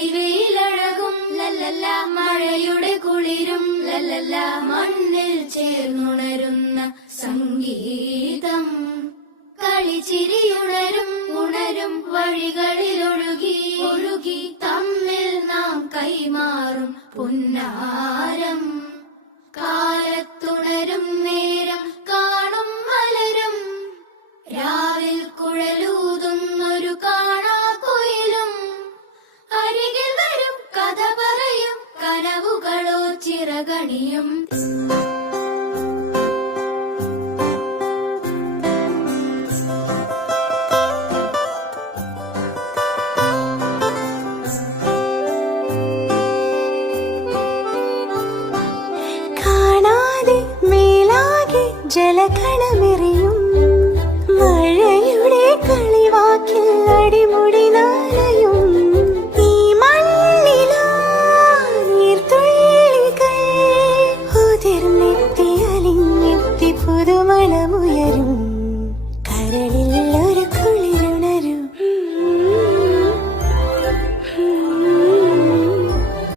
പൊടിവെയിലഴകും ലല്ലല്ല, മഴയുടെ കുളിരും ലല്ലല്ല, മണ്ണിൽ ചേർന്നുണരുന്ന സംഗീതം. കളിച്ചിരിയുണരും ഉണരും വഴികളിലൊഴുകി ഒഴുകി തമ്മിൽ നാം കൈമാറും പുന്നാരം. കാലത്തുണരും നേരം കാണും മലരും, രാവിൽ കുഴലൂതുന്നൊരു കാണാക്കുയിലും. അരികിൽ വരും കഥ പറയും കനവുകളോ ചിറകണിയും. ജലകണമെറിയും മഴയുടെ കളിവാക്കിൽ അടിമുടി നാലയും. ഈ മണ്ണിലാ നീർത്തുള്ളികൾ ഉതിർന്നെത്തി അലിഞ്ഞെത്തി പുതുമണമുയരും.